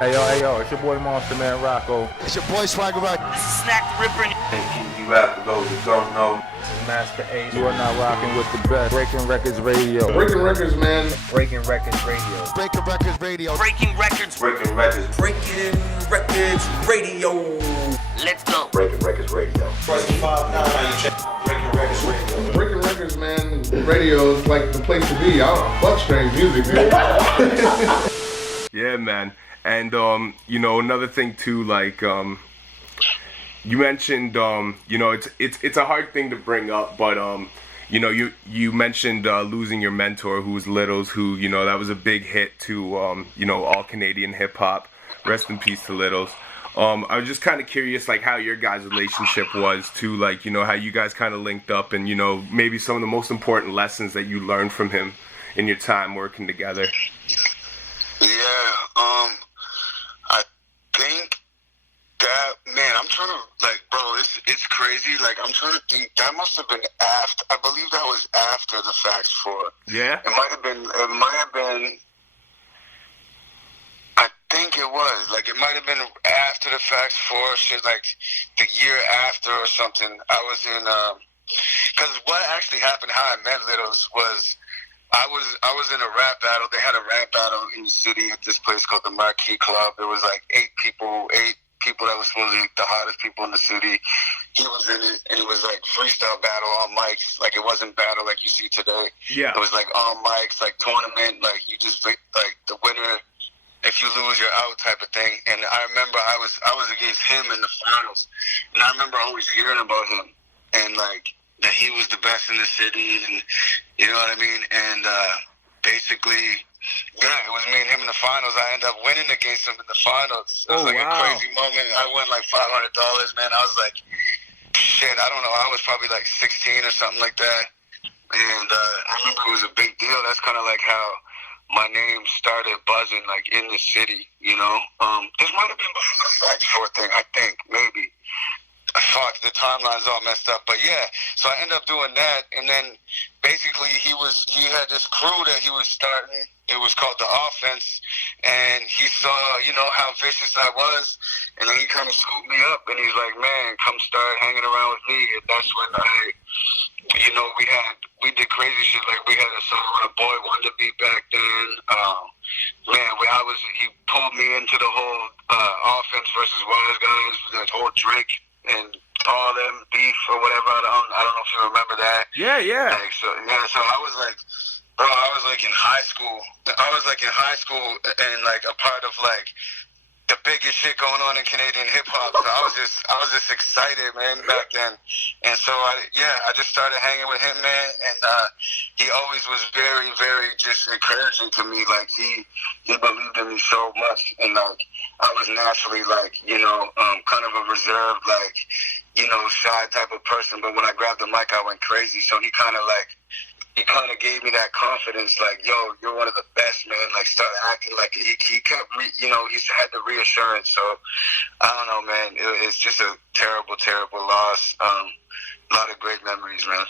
Hey yo, it's your boy Monster Man Rocco. It's your boy Swagger Rock. This is Snack the Ripper. And you have to go, you don't know. This is Master Ace. You are now rocking with the best. Breaking Records Radio. Breaking Records, man. Breaking Records Radio. Breaking Records Radio. Breaking Records. Breaking Records. Breaking Records Radio. Let's go. Breaking Records Radio. Press 5-9. Breaking Records Radio. Breaking Records, man. Radio is like the place to be. I don't fuck strange music, dude. Yeah, man. And another thing too, like you mentioned, it's a hard thing to bring up, but you mentioned losing your mentor, who was Littles, who that was a big hit to all Canadian hip hop. Rest in peace to Littles. I was just kind of curious, like, how your guys' relationship was to, like, how you guys kind of linked up, and maybe some of the most important lessons that you learned from him in your time working together. Yeah, I think that, man, I'm trying to, like, bro, it's crazy. Like, I'm trying to think, that must have been after, I believe that was after the Facts 4. Yeah? It might have been, I think it was. Like, it might have been after the Facts 4, shit, like, the year after or something. I was in, because what actually happened, how I met Littles was, I was in a rap battle. They had a rap battle in the city at this place called the Marquee Club. There was like eight people that were supposedly the hottest people in the city. He was in it, and it was like freestyle battle on mics. Like, it wasn't battle like you see today. Yeah. It was like on mics, like tournament, like you just, like, the winner, if you lose, you're out type of thing. And I remember I was against him in the finals, and I remember always hearing about him, and like, that he was the best in the city, and you know what I mean? And basically, yeah, it was me and him in the finals. I ended up winning against him in the finals. It was a crazy moment. I won like $500, man. I was like, shit, I don't know. I was probably like 16 or something like that. And I remember it was a big deal. That's kind of like how my name started buzzing, like, in the city, This might have been before the Facts 4 thing, I think, maybe. Fuck, the timeline's all messed up, but yeah. So I ended up doing that, and then basically he had this crew that he was starting. It was called The Offense, and he saw, how vicious I was, and then he kind of scooped me up, and he's like, man, come start hanging around with me. And that's when we did crazy shit. Like, we had a song on A Boy Wanted to Be back then. He pulled me into the whole Offense versus Wise Guys, that whole Drake and all them beef or whatever. I don't know if you remember that. Yeah. Like, so I was like, bro, I was like in high school. And like a part of like the biggest shit going on in Canadian hip hop. So I was just excited, man, back then. And so I just started hanging with him, man. And he always was very, very just encouraging to me. Like, he believed in me so much, and like, I was naturally like, kind of a reserved, like, shy type of person. But when I grabbed the mic, I went crazy. So he kind of gave me that confidence, like, yo, you're one of the best, man. Like, start acting like it. He kept, he had the reassurance. So, I don't know, man. It's just a terrible, terrible loss. A lot of great memories, man.